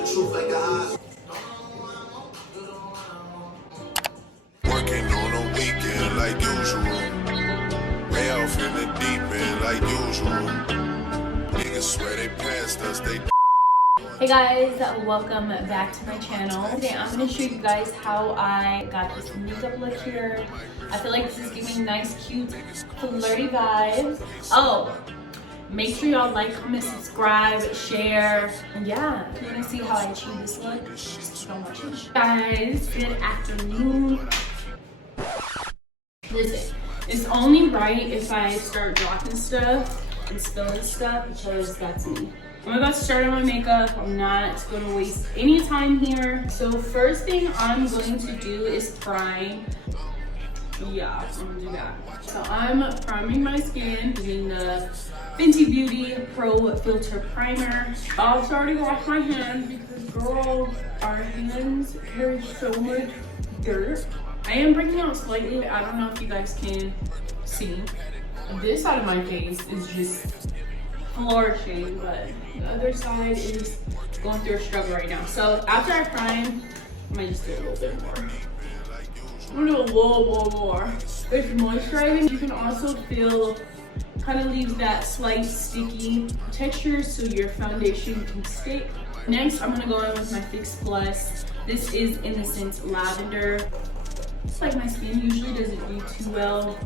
Working on a weekend like usual. Way off in the deep end like usual. Niggas swear they passed us, they. Hey guys, welcome back to my channel. Today I'm going to show you guys how I got this makeup look here. I feel like this is giving nice, cute, flirty vibes. Oh, make sure y'all like, comment, subscribe, share. And yeah, if you want to see how I achieve this look, just keep on watching. Guys, good afternoon. Listen, it's only right if I start dropping stuff and spilling stuff because that's me. I'm about to start on my makeup. I'm not going to waste any time here. So first thing I'm going to do is prime. Yeah, I'm going to do that. So I'm priming my skin using the Fenty Beauty Pro Filt'r Primer. I've already washed my hands because girl, our hands carry so much dirt. I am breaking out slightly. I don't know if you guys can see. This side of my face is just flourishing, but the other side is going through a struggle right now. So after I prime, I might just do a little bit more. I'm gonna do a little more. It's moisturizing. You can also feel, kind of leaves that slight sticky texture so your foundation can stick. Next, I'm gonna go in with my Fix Plus. This is in the scent Lavender. It's like my skin usually doesn't do too well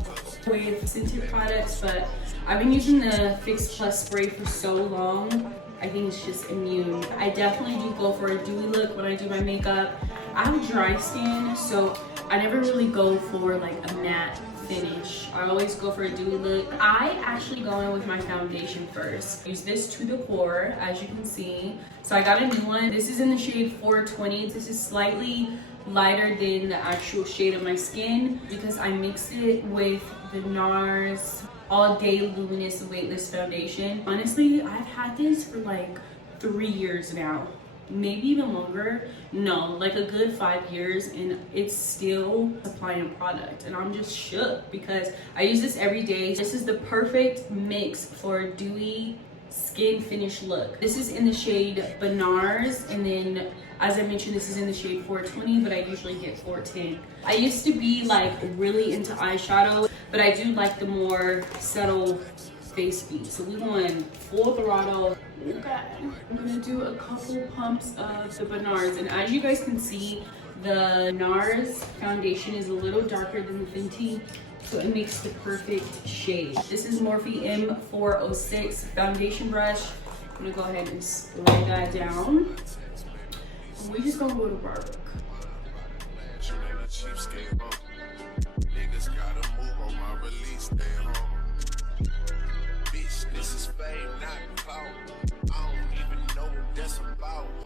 with scented products, but I've been using the Fix Plus spray for so long. I think it's just immune. I definitely do go for a dewy look when I do my makeup. I have dry skin, so I never really go for like a matte finish. I always go for a dewy look. I actually go in with my foundation first. Use this to the core, as you can see. So I got a new one. This is in the shade 420. This is slightly lighter than the actual shade of my skin because I mixed it with the NARS All Day Luminous Weightless Foundation. Honestly, I've had this for like 3 years now, maybe even longer. No, like a good 5 years, and it's still supplying a product, and I'm just shook because I use this every day. This is the perfect mix for a dewy skin finish look. This is in the shade Banaras, and then as I mentioned, this is in the shade 420, but I usually get 410. I used to be like really into eyeshadow, but I do like the more subtle face beat. So we going full throttle. Okay. I'm gonna do a couple pumps of the Banaras, and as you guys can see, the NARS foundation is a little darker than the Fenty, so it makes the perfect shade. This is Morphe M406 foundation brush. I'm gonna go ahead and spray that down. And we're just gonna go to work.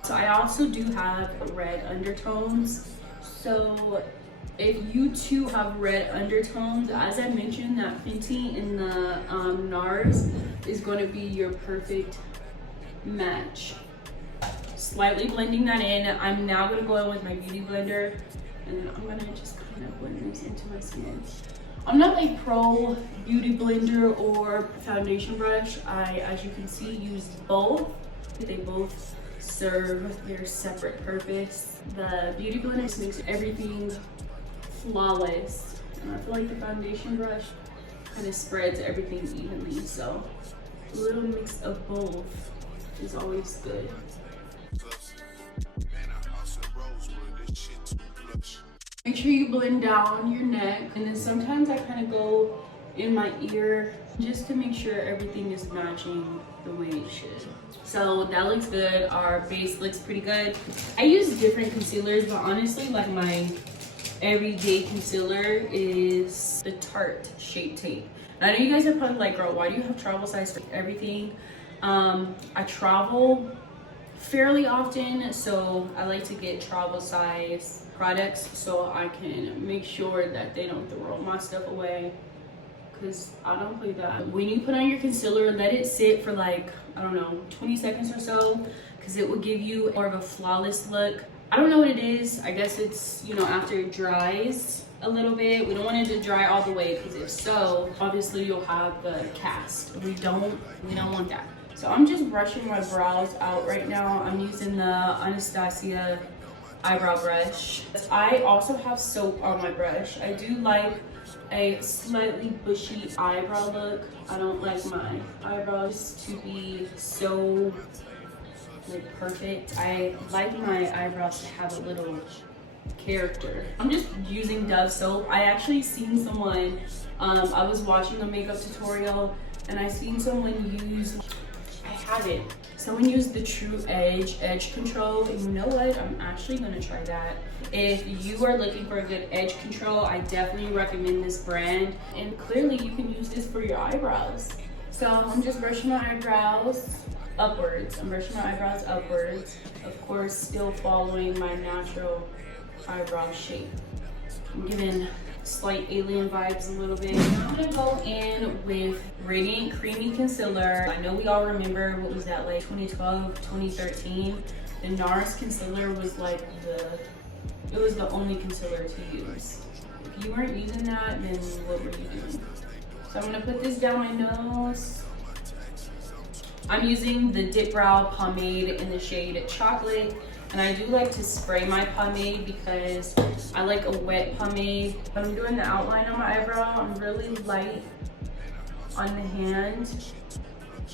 So I also do have red undertones. So if you too have red undertones, as I mentioned, that Fenty in the NARS is going to be your perfect match. Slightly blending that in. I'm now going to go in with my beauty blender, and then I'm going to just kind of blend this into my skin. I'm not a pro beauty blender or foundation brush. I, as you can see, use both. They both serve their separate purpose. The beauty blender just makes everything flawless, and I feel like the foundation brush kind of spreads everything evenly, so a little mix of both is always good. Make sure you blend down your neck, and then sometimes I kind of go in my ear just to make sure everything is matching the way it should. So that looks good. Our base looks pretty good. I use different concealers, but honestly, like my everyday concealer is the Tarte Shape Tape. I know you guys are probably like, girl, why do you have travel size for everything? I travel fairly often, so I like to get travel size products so I can make sure that they don't throw my stuff away, because I don't play that. When you put on your concealer, let it sit for like, I don't know, 20 seconds or so, because it will give you more of a flawless look. I don't know what it is. I guess it's, you know, after it dries a little bit. We don't want it to dry all the way, because if so, obviously you'll have the cast. We don't want that. So I'm just brushing my brows out right now. I'm using the Anastasia eyebrow brush. I also have soap on my brush. I do like a slightly bushy eyebrow look. I don't like my eyebrows to be so like perfect. I like my eyebrows to have a little character. I'm just using Dove soap. I actually seen someone, I was watching a makeup tutorial and I seen someone use, someone used the True Edge control, and you know what, I'm actually gonna try that. If you are looking for a good edge control, I definitely recommend this brand, and clearly you can use this for your eyebrows. So I'm just brushing my eyebrows upwards. I'm brushing my eyebrows upwards, of course still following my natural eyebrow shape. I'm giving slight alien vibes a little bit. I'm gonna go in with Radiant Creamy Concealer. I know we all remember, what was that, like 2012, 2013? The NARS concealer was like it was the only concealer to use. If you weren't using that, then what were you doing? So I'm gonna put this down my nose. I'm using the Dipbrow Pomade in the shade Chocolate. And I do like to spray my pomade because I like a wet pomade. When I'm doing the outline on my eyebrow, I'm really light on the hand,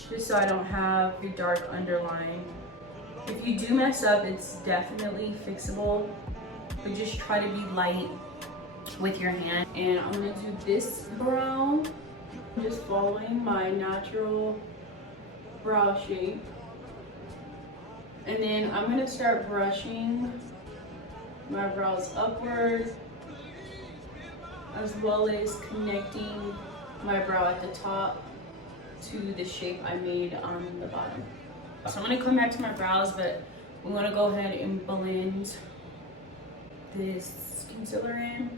just so I don't have a dark underline. If you do mess up, it's definitely fixable, but just try to be light with your hand. And I'm gonna do this brow, just following my natural brow shape. And then I'm gonna start brushing my brows upward, as well as connecting my brow at the top to the shape I made on the bottom. So I'm gonna come back to my brows, but we wanna go ahead and blend this concealer in.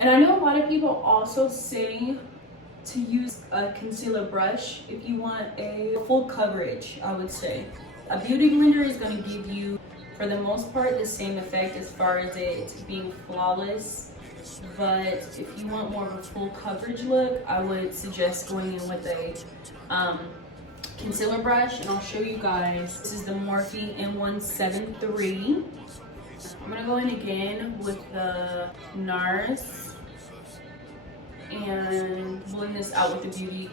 And I know a lot of people also say to use a concealer brush if you want a full coverage, I would say. A beauty blender is going to give you, for the most part, the same effect as far as it being flawless. But if you want more of a full coverage look, I would suggest going in with a concealer brush, and I'll show you guys. This is the Morphe M173. I'm going to go in again with the NARS and blend this out with the beauty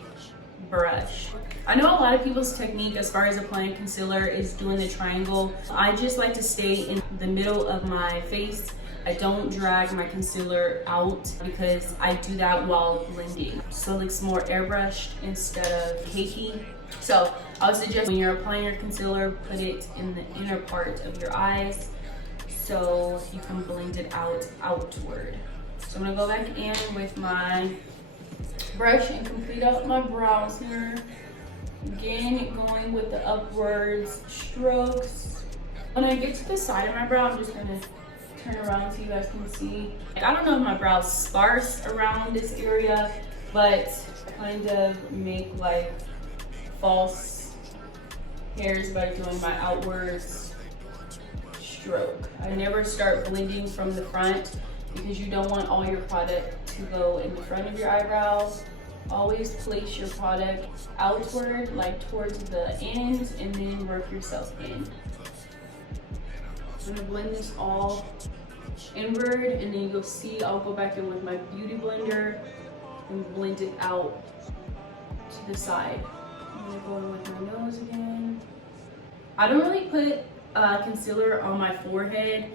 brush. I know a lot of people's technique as far as applying concealer is doing the triangle. I just like to stay in the middle of my face. I don't drag my concealer out because I do that while blending, so it looks more airbrushed instead of cakey. So I would suggest when you're applying your concealer, put it in the inner part of your eyes so you can blend it out outward. So I'm gonna go back in with my brush and complete up my brows here. Again, going with the upwards strokes. When I get to the side of my brow, I'm just gonna turn around so you guys can see. I don't know if my brow's sparse around this area, but kind of make like false hairs by doing my outwards stroke. I never start blending from the front because you don't want all your product to go in the front of your eyebrows. Always place your product outward, like towards the ends, and then work yourself in. I'm gonna blend this all inward, and then you'll see I'll go back in with my beauty blender and blend it out to the side. I'm gonna go in with my nose again. I don't really put concealer on my forehead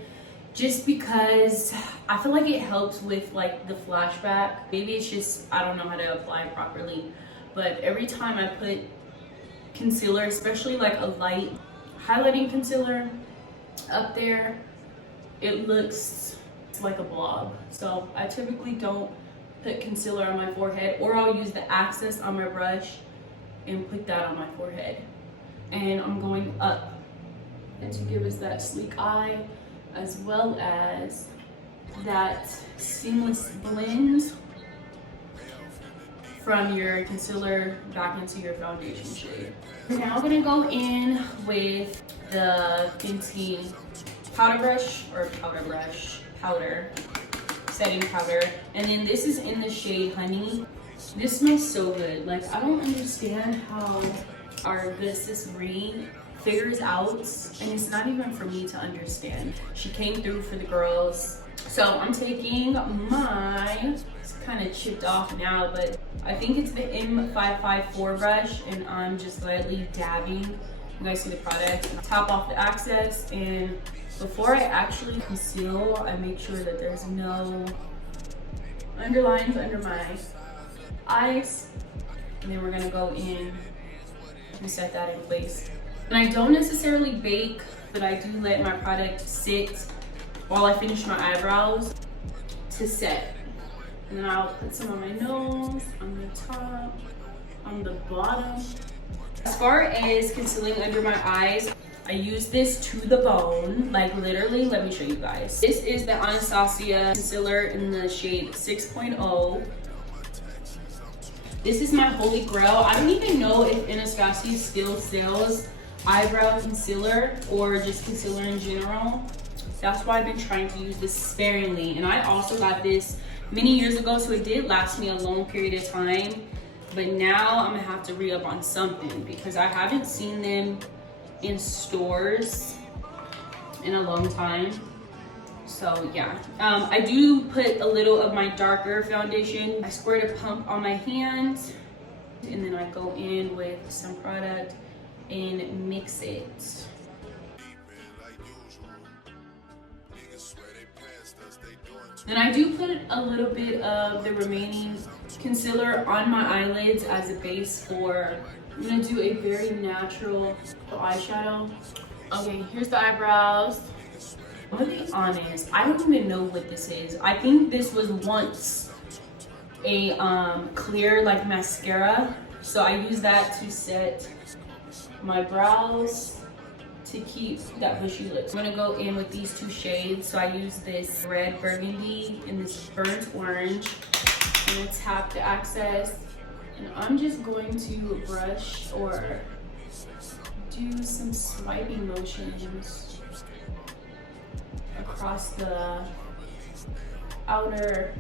just because I feel like it helps with like the flashback. Maybe it's just I don't know how to apply it properly, but every time I put concealer, especially like a light highlighting concealer up there, it looks like a blob. So I typically don't put concealer on my forehead, or I'll use the access on my brush and put that on my forehead. And I'm going up and to give us that sleek eye, as well as that seamless blend from your concealer back into your foundation shade. Now I'm gonna go in with the Fenty powder setting powder, and then this is in the shade Honey. This smells so good. Like, I don't understand how our good sis Reen figures out, and it's not even for me to understand. She came through for the girls. So I'm taking my, it's kind of chipped off now, but I think it's the M554 brush, and I'm just lightly dabbing. You guys see the product. Top off the excess, and before I actually conceal, I make sure that there's no underlines under my eyes. And then we're gonna go in and set that in place. And I don't necessarily bake, but I do let my product sit while I finish my eyebrows to set. And then I'll put some on my nose, on the top, on the bottom. As far as concealing under my eyes, I use this to the bone, like literally. Let me show you guys. This is the Anastasia concealer in the shade 6.0. This is my holy grail. I don't even know if Anastasia still sells eyebrow concealer or just concealer in general. That's why I've been trying to use this sparingly. And I also got this many years ago, so it did last me a long period of time. But now I'm gonna have to re-up on something because I haven't seen them in stores in a long time. So yeah, I do put a little of my darker foundation. I squirt a pump on my hand, and then I go in with some product and mix it. Then I do put a little bit of the remaining concealer on my eyelids as a base for, I'm gonna do a very natural eyeshadow. Okay, here's the eyebrows. I'm gonna be honest, I don't even know what this is. I think this was once a clear like mascara. So I use that to set my brows to keep that bushy look. I'm gonna go in with these two shades. So I use this red burgundy and this burnt orange. I'm gonna tap the excess, and I'm just going to brush or do some swiping motions across the outer.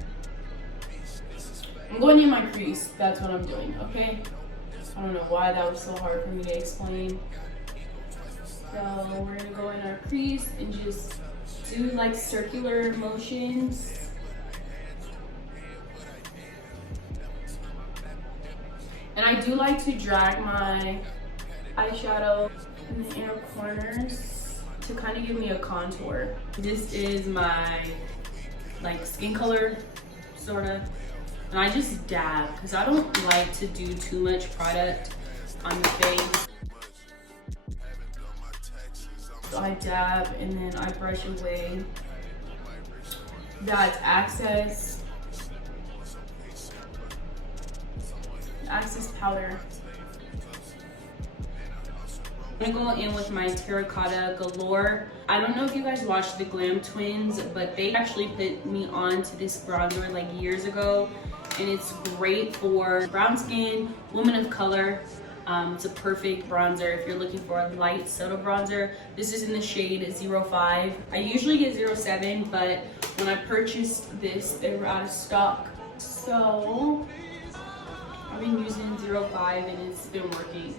I'm going in my crease, that's what I'm doing, okay? I don't know why that was so hard for me to explain. So we're gonna go in our crease and just do like circular motions. And I do like to drag my eyeshadow in the inner corners to kind of give me a contour. This is my like skin color, sort of. And I just dab because I don't like to do too much product on the face. So I dab and then I brush away that excess powder. I'm gonna go in with my Terracotta Galore. I don't know if you guys watched the Glam twins, but they actually put me on to this bronzer like years ago, and it's great for brown skin, women of color. It's a perfect bronzer if you're looking for a light, subtle bronzer. This is in the shade 05. I usually get 07, but when I purchased this, they were out of stock. So I've been using 05 and it's been working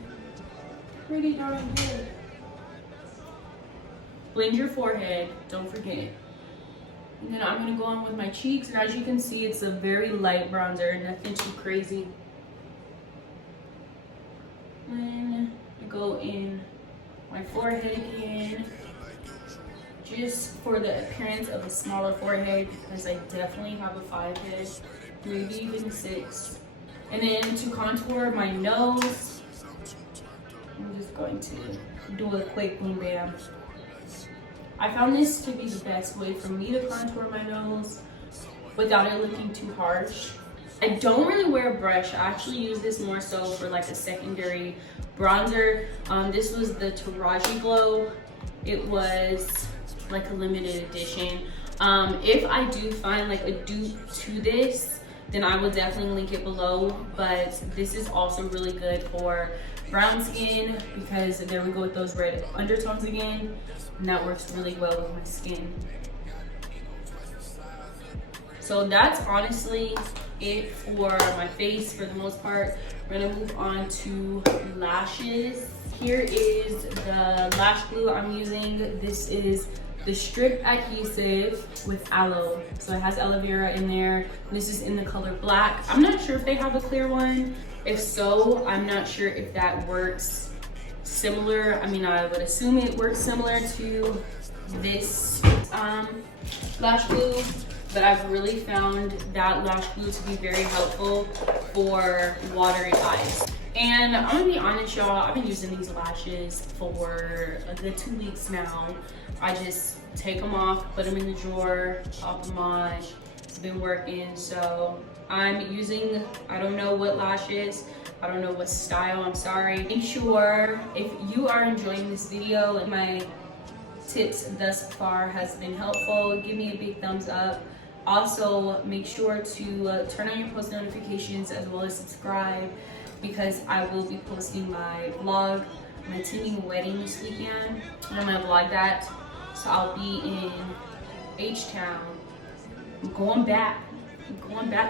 pretty darn good. Blend your forehead, don't forget. And then I'm gonna go on with my cheeks, and as you can see, it's a very light bronzer, nothing too crazy. Then I go in my forehead again, just for the appearance of a smaller forehead, because I definitely have a 5 head, maybe even 6. And then to contour my nose, I'm just going to do a quick boom bam. I found this to be the best way for me to contour my nose without it looking too harsh. I don't really wear a brush. I actually use this more so for like a secondary bronzer. This was the Taraji Glow. It was like a limited edition. If I do find like a dupe to this, then I will definitely link it below. But this is also really good for brown skin, because there we go with those red undertones again, and that works really well with my skin. So that's honestly it for my face for the most part. We're gonna move on to lashes. Here is the lash glue I'm using. This is the strip adhesive with aloe. So it has aloe vera in there. This is in the color black. I'm not sure if they have a clear one. If so, I'm not sure if that works similar. I mean, I would assume it works similar to this lash glue, but I've really found that lash glue to be very helpful for watery eyes. And I'm gonna be honest, y'all, I've been using these lashes for a good 2 weeks now. I just take them off, put them in the drawer, pop them on. It's been working. So I'm using, I don't know what lashes, I don't know what style, I'm sorry. Make sure if you are enjoying this video and my tips thus far has been helpful, give me a big thumbs up. Also, make sure to turn on your post notifications as well as subscribe, because I will be posting my vlog. I'm attending a wedding this weekend and I'm gonna vlog that. So I'll be in H-Town. I'm going back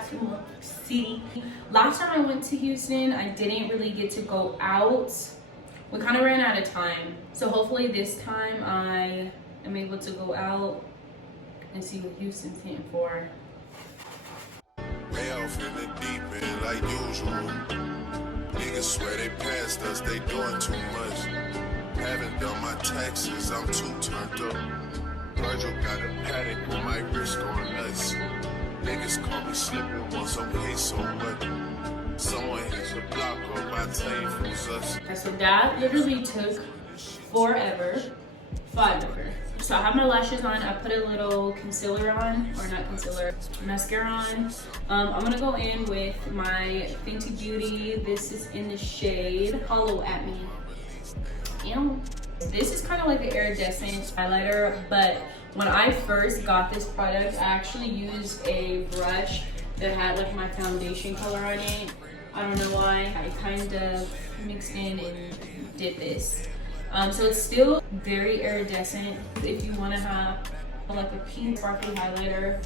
to my city. Last time I went to Houston, I didn't really get to go out. We kind of ran out of time. So hopefully this time I am able to go out and see what Houston's hitting for. Way off in the deep end like usual. Niggas swear they passed us, they doing too much. Haven't done my taxes, I'm too turned up. Virgil got a paddock on my wrist going nuts. Niggas call me slipping once okay, so what? Someone hits a block up, I tell you from us. Okay, so that literally took forever. So I have my lashes on. I put a little concealer on, or not concealer, mascara on. I'm gonna go in with my Fenty Beauty. This is in the shade Hollow at Me. Ew. This is kind of like an iridescent highlighter, but when I first got this product, I actually used a brush that had like my foundation color on it. I don't know why. I kind of mixed in and did this. So it's still very iridescent. If you want to have like a pink sparkly highlighter.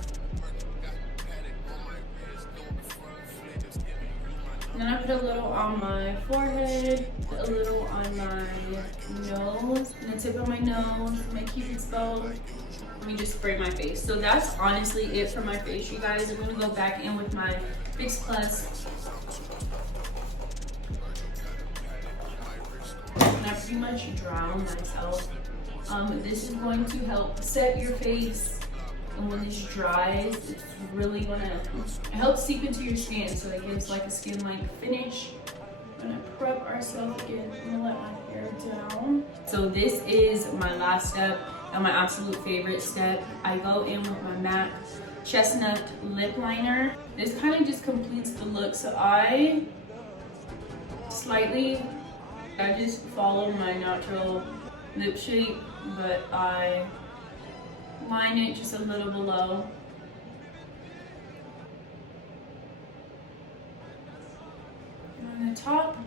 And then I put a little on my forehead, a little on my nose, and the tip of my nose, my Cupid's bow. Let me just spray my face. So that's honestly it for my face, you guys. I'm gonna go back in with my Fix Plus. And I pretty much drown myself. This is going to help set your face, and when this dries, it's really gonna help seep into your skin, so it gives like a skin-like finish. I'm gonna prep ourselves again. I'm gonna let my hair down. So this is my last step and my absolute favorite step. I go in with my MAC Chestnut Lip Liner. This kind of just completes the look. So I just follow my natural lip shape, but I line it just a little below. And on the top,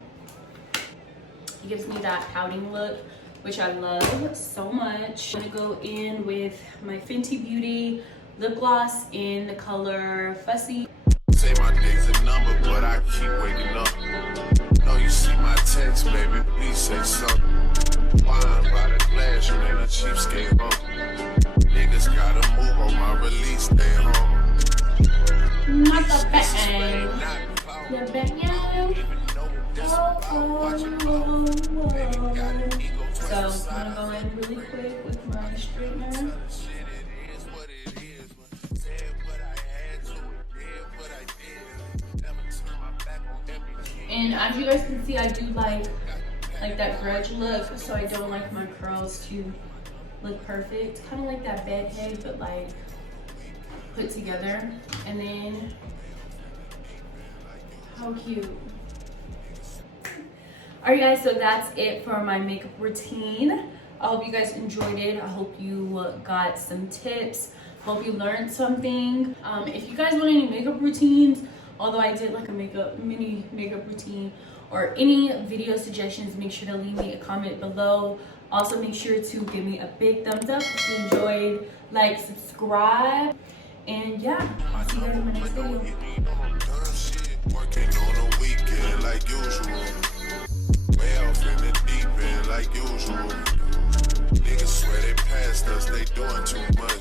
it gives me that pouting look, which I love so much. I'm gonna go in with my Fenty Beauty lip gloss in the color Fussy. Say my day's a number, but I keep waking up. No, you see my text, baby, please say something. Wine by the glass, you ain't a cheapskate, huh? Niggas gotta move on my release day, huh? Not the bang. The bang, yeah. So I'm gonna go in really quick with my straightener. And as you guys can see, I do like that grudge look, so I don't like my curls to look perfect. Kind of like that bedhead, but like put together. And then, how cute. Alright guys, so that's it for my makeup routine. I hope you guys enjoyed it. I hope you got some tips. Hope you learned something. If you guys want any makeup routines, although I did like a mini makeup routine, or any video suggestions, make sure to leave me a comment below. Also make sure to give me a big thumbs up if you enjoyed, like, subscribe, And yeah, I'll see you guys in my next video. Working on a weekend like usual. Way off in the deep end like usual. Niggas swear they passed us, they doing too much.